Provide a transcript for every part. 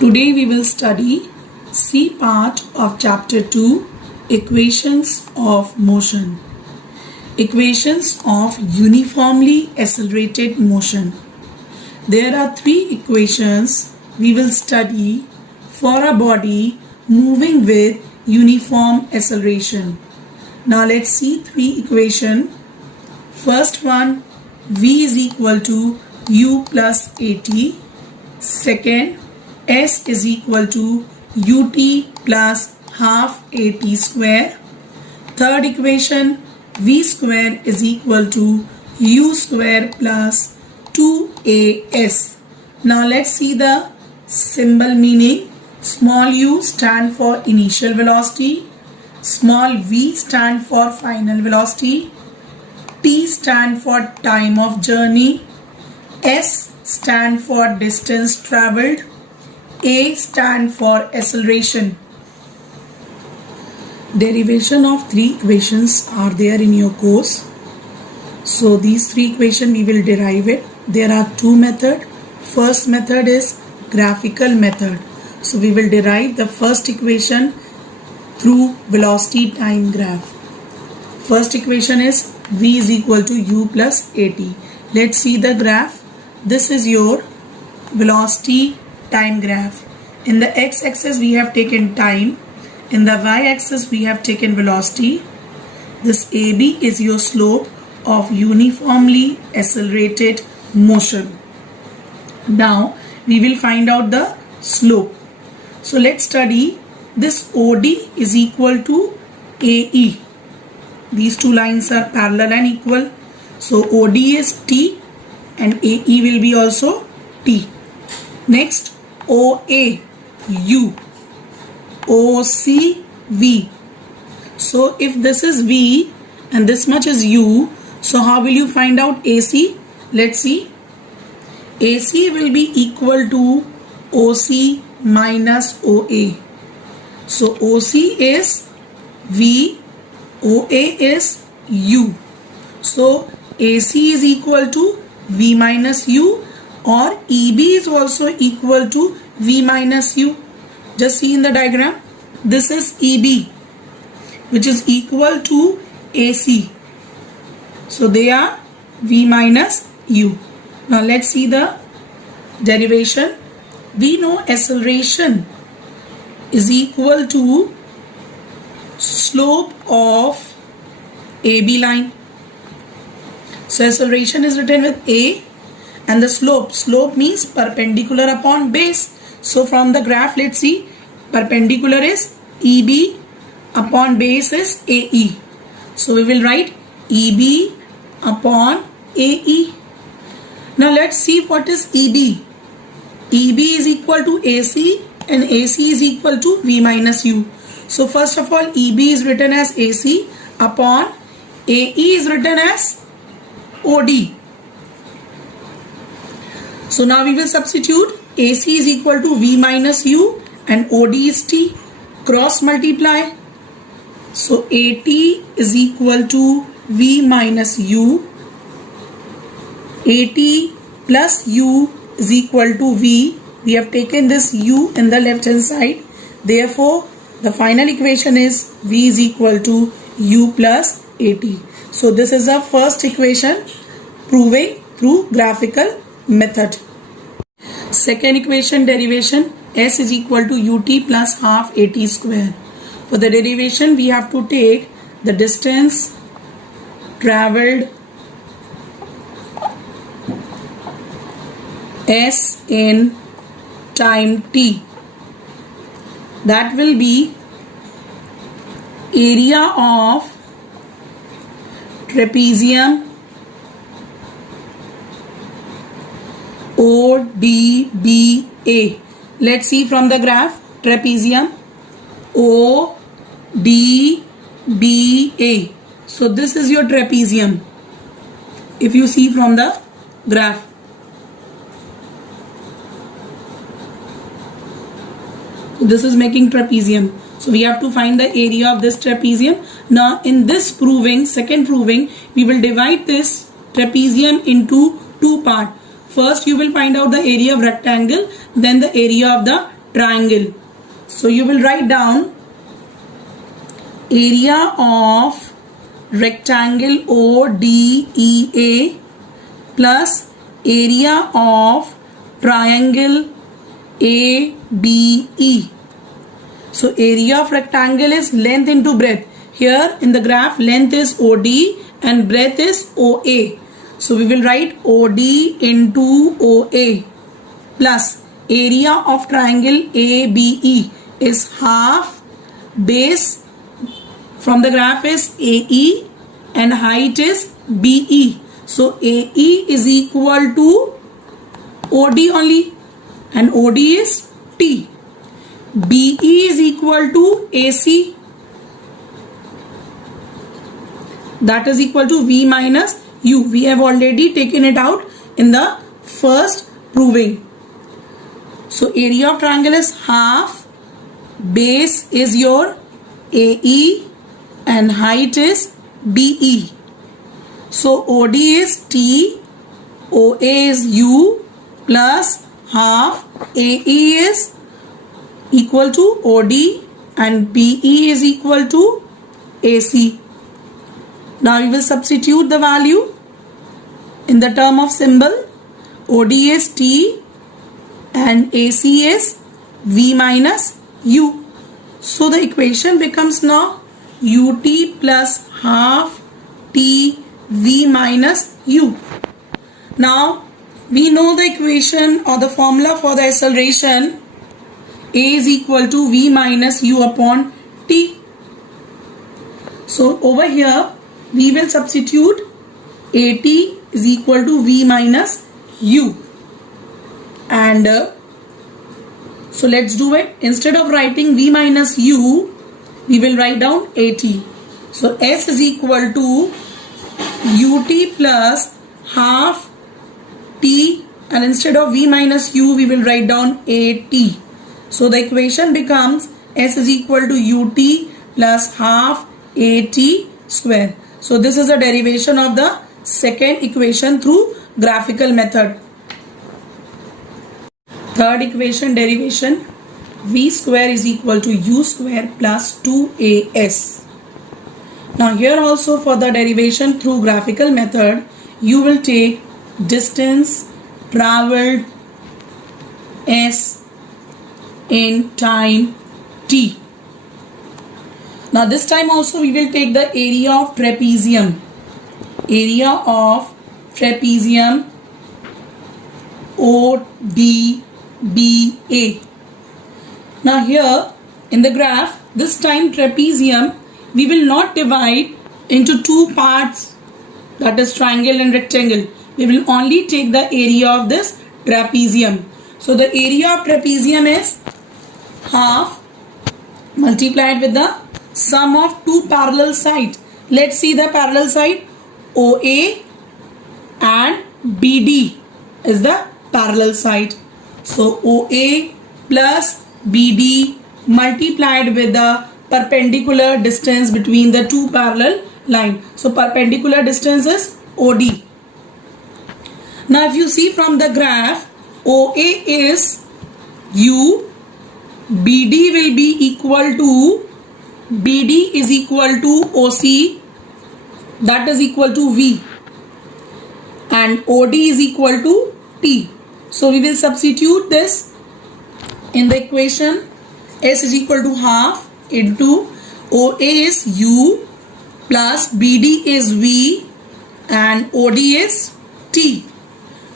Today we will study C part of chapter 2, Equations of Motion. Equations of uniformly accelerated motion. There are three equations we will study for a body moving with uniform acceleration. Now let's see three equations. First one, V is equal to U plus AT. Second, S is equal to UT plus half AT square. Third equation, V square is equal to U square plus 2AS. Now let's see the symbol meaning. Small u stand for initial velocity. Small v stand for final velocity. T stand for time of journey. S stand for distance traveled. A stand for acceleration. Derivation of three equations are there in your course. So these three equations we will derive it. There are two methods. First method is graphical method. So we will derive the first equation through velocity time graph. First equation is V is equal to U plus AT. Let's see the graph. This is your velocity time graph. In the x-axis we have taken time. In the y-axis we have taken velocity. This AB is your slope of uniformly accelerated motion. Now we will find out the slope. So let's study this OD is equal to AE. These two lines are parallel and equal. So OD is T and AE will be also T. Next, OA, U, OC, V. So if this is V and this much is U, so how will you find out AC? Let's see. AC will be equal to OC minus OA. So OC is V, OA is U. So AC is equal to V minus U, or EB is also equal to V minus U. Just see in the diagram. This is EB, which is equal to AC. So they are V minus U. Now let's see the derivation. We know acceleration is equal to slope of AB line. So acceleration is written with A and the slope. Slope means perpendicular upon base. So from the graph, let's see, perpendicular is EB, upon base is AE. So we will write EB upon AE. Now let's see what is EB. EB is equal to AC and AC is equal to V minus U. So first of all, EB is written as AC upon AE is written as OD. So now we will substitute. AC is equal to V minus U and OD is T. Cross multiply. So AT is equal to V minus U. AT plus U is equal to V. We have taken this U in the left hand side. Therefore, the final equation is V is equal to U plus AT. So this is the first equation proving through graphical method. Second equation derivation, S is equal to UT plus half AT square. For the derivation, we have to take the distance traveled S in time T. That will be area of trapezium ODBA. Let's see from the graph. Trapezium ODBA. So this is your trapezium. If you see from the graph. This is making trapezium. So we have to find the area of this trapezium. Now in this proving, second proving, we will divide this trapezium into two parts. First you will find out the area of rectangle, then the area of the triangle. So you will write down area of rectangle ODEA plus area of triangle ABE. So area of rectangle is length into breadth. Here in the graph, length is OD and breadth is OA. So we will write OD into OA plus area of triangle ABE is half, base from the graph is AE and height is BE. So AE is equal to OD only and OD is T. BE is equal to AC, that is equal to V minus U. We have already taken it out in the first proving. So area of triangle is half, base is your AE and height is BE. So OD is T, OA is U plus half, AE is equal to OD and BE is equal to AC. Now we will substitute the value in the term of symbol. OD is T and AC is V minus U. So the equation becomes now UT plus half T V minus U. Now we know the equation or the formula for the acceleration. A is equal to V minus U upon T. So over here we will substitute AT is equal to V minus U. And so let's do it. Instead of writing V minus U, we will write down AT. So S is equal to UT plus half T, and instead of V minus U, we will write down AT. So the equation becomes S is equal to UT plus half AT square. So this is a derivation of the second equation through graphical method. Third equation derivation, V square is equal to U square plus 2AS. Now here also for the derivation through graphical method, you will take distance traveled S in time T. Now this time also we will take the area of trapezium. Area of trapezium ODBA. Now here in the graph, this time trapezium, we will not divide into two parts, that is triangle and rectangle. We will only take the area of this trapezium. So the area of trapezium is half multiplied with the sum of two parallel sides. Let's see the parallel side. OA and BD is the parallel side. So OA plus BD multiplied with the perpendicular distance between the two parallel lines. So perpendicular distance is OD. Now if you see from the graph, OA is U, BD will be equal to, BD is equal to OC, that is equal to V, and OD is equal to T. So we will substitute this in the equation. S is equal to half into OA is U plus BD is V and OD is T.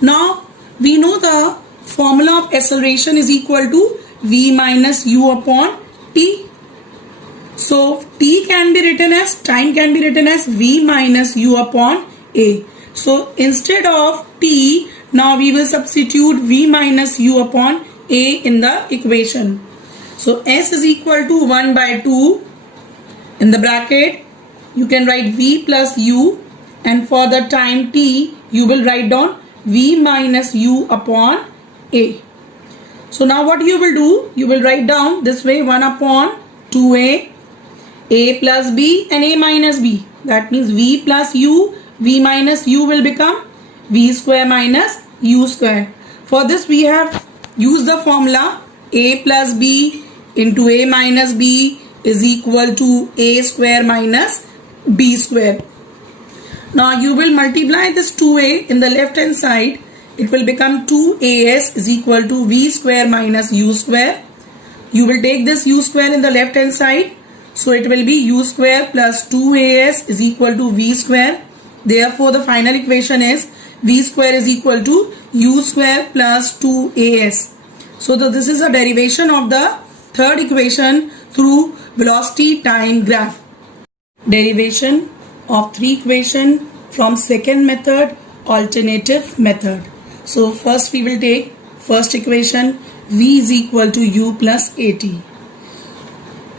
Now we know the formula of acceleration is equal to V minus U upon T. So T can be written as, time can be written as V minus U upon A. So instead of T, now we will substitute V minus U upon A in the equation. So S is equal to 1 by 2. In the bracket, you can write V plus U, and for the time T, you will write down V minus U upon A. So now what you will do, you will write down this way 1 upon 2A, A plus B and A minus B. That means V plus U, V minus U will become V square minus U square. For this we have used the formula a plus b into a minus b is equal to a square minus b square. Now you will multiply this 2a in the left hand side. It will become 2as is equal to v square minus u square. You will take this u square in the left hand side. So it will be u square plus 2as is equal to v square. Therefore the final equation is v square is equal to u square plus 2as. So this is a derivation of the third equation through velocity time graph. Derivation of three equation from second method, alternative method. So first we will take first equation, v is equal to u plus at.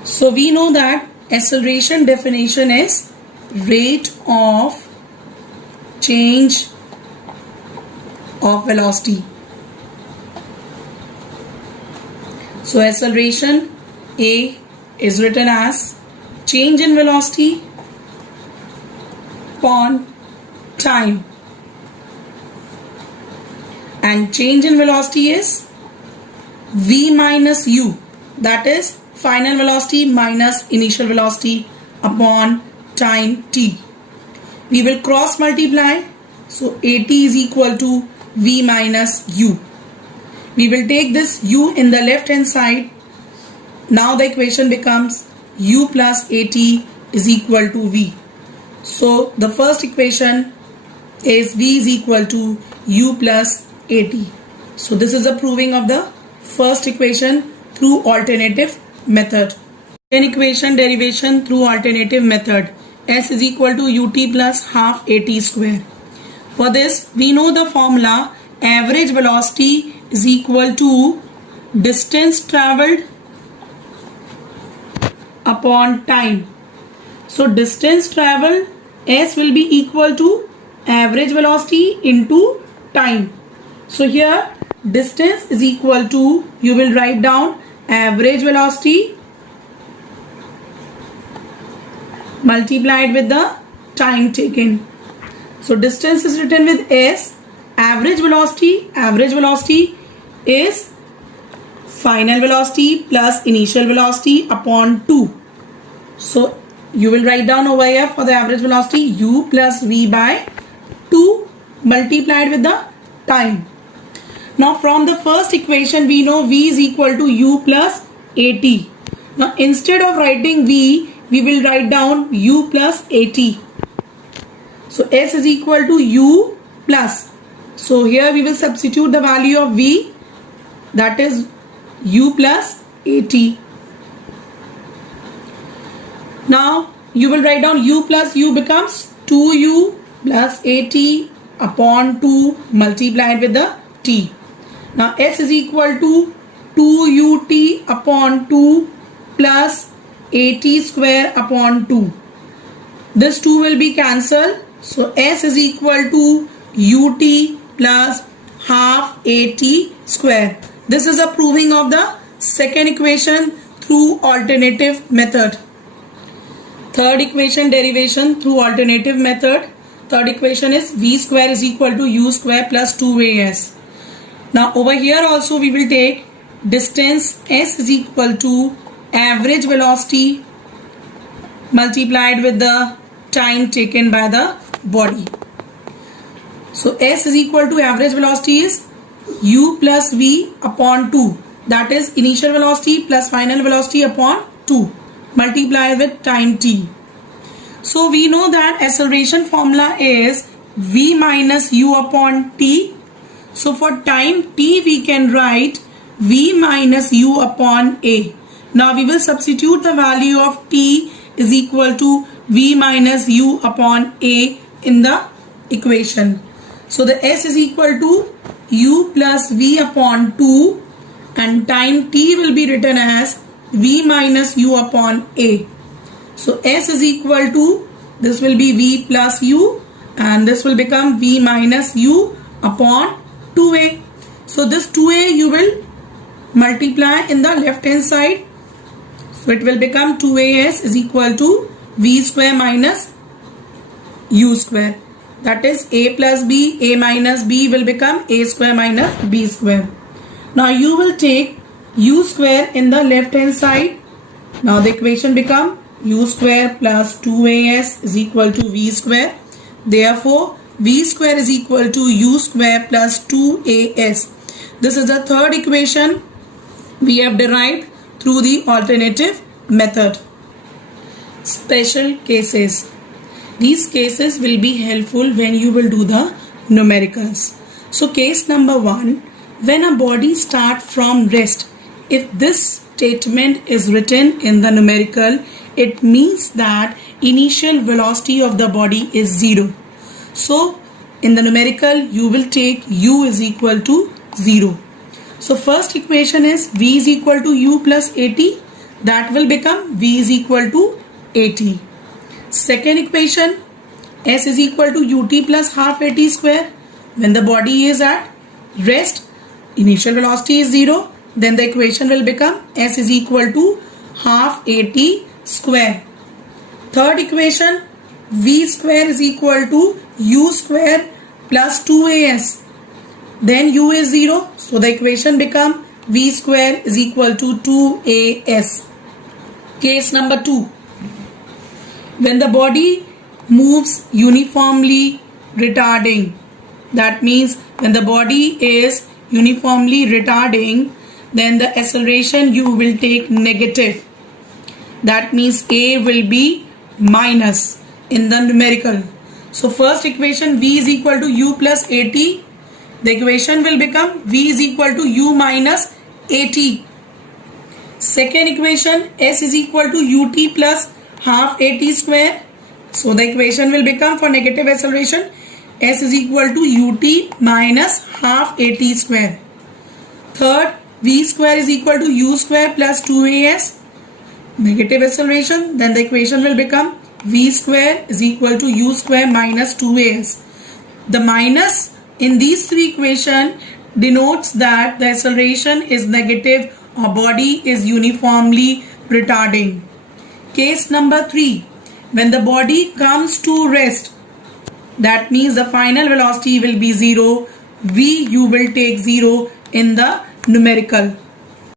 So we know that acceleration definition is rate of change of velocity. So acceleration a is written as change in velocity upon time, and change in velocity is v minus u, that is final velocity minus initial velocity upon time t. We will cross multiply, so at is equal to v minus u. We will take this u in the left hand side. Now the equation becomes u plus at is equal to v. So the first equation is v is equal to u plus at. So this is a proving of the first equation through alternative method. Then equation derivation through alternative method, s is equal to ut plus half at square. For this we know the formula average velocity is equal to distance travelled upon time. So distance travelled, s will be equal to average velocity into time. So here distance is equal to, you will write down average velocity multiplied with the time taken. So distance is written with s, average velocity is final velocity plus initial velocity upon 2. So you will write down over here for the average velocity u plus v by 2 multiplied with the time. Now from the first equation we know v is equal to u plus at. Now instead of writing v, we will write down u plus at. So s is equal to u plus. So here we will substitute the value of v, that is u plus at. Now you will write down u plus u becomes 2u plus at upon 2 multiplied with the t. Now s is equal to 2ut upon 2 plus at square upon 2. This 2 will be cancelled. So s is equal to ut plus half at square. This is a proving of the second equation through alternative method. Third equation derivation through alternative method. Third equation is v square is equal to u square plus 2as. Now over here also we will take distance s is equal to average velocity multiplied with the time taken by the body. So s is equal to average velocity is u plus v upon 2, that is initial velocity plus final velocity upon 2 multiplied with time t. So we know that acceleration formula is v minus u upon t. So for time t we can write v minus u upon a. Now we will substitute the value of t is equal to v minus u upon a in the equation. So the s is equal to u plus v upon 2 and time t will be written as v minus u upon a. So s is equal to, this will be v plus u and this will become v minus u upon 2a. So this 2a you will multiply in the left hand side. So it will become 2as is equal to v square minus u square. That is a plus b, a minus b will become a square minus b square. Now you will take u square in the left hand side. Now the equation become u square plus 2as is equal to v square. Therefore, v square is equal to u square plus 2as. This is the third equation we have derived through the alternative method. Special cases. These cases will be helpful when you will do the numericals. So case number 1, when a body starts from rest, if this statement is written in the numerical, it means that initial velocity of the body is 0. So in the numerical, you will take u is equal to 0. So first equation is v is equal to u plus at. That will become v is equal to at. Second equation, s is equal to ut plus half at square. When the body is at rest, initial velocity is 0. Then the equation will become s is equal to half at square. Third equation, v square is equal to u square plus 2as. Then u is 0. So the equation become v square is equal to 2as. Case number 2. When the body moves uniformly retarding, that means when the body is uniformly retarding, then the acceleration you will take negative. That means a will be minus in the numerical. So first equation v is equal to u plus at. The equation will become v is equal to u minus at. Second equation, s is equal to ut plus half at square. So the equation will become, for negative acceleration, s is equal to ut minus half at square. Third, v square is equal to u square plus 2as. Negative acceleration, then the equation will become v square is equal to u square minus 2as. The minus in these three equations denotes that the acceleration is negative or body is uniformly retarding. Case number 3, when the body comes to rest, that means the final velocity will be 0. V you will take 0 in the numerical.